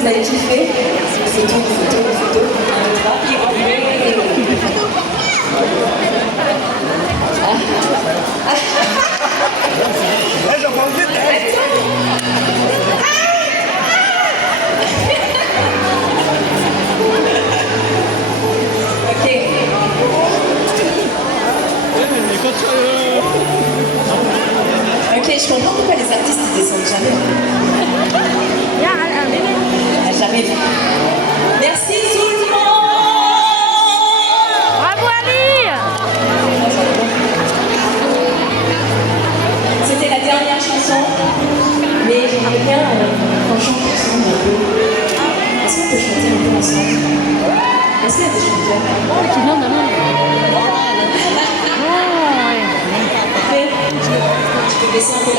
vous avez kiffé. Photo. 1, 2, 3. J'en prends vite. Ok. Ok, je comprends pourquoi les artistes ne descendent jamais. Jamais. Merci tout le monde. Bravo Ali. C'était la dernière chanson, mais j'aimerais bien qu'on chante ensemble un peu. Est-ce qu'on peut chanter un peu ensemble? Est-ce qu'il y a des chanteurs? Oh, Tu peux baisser un peu la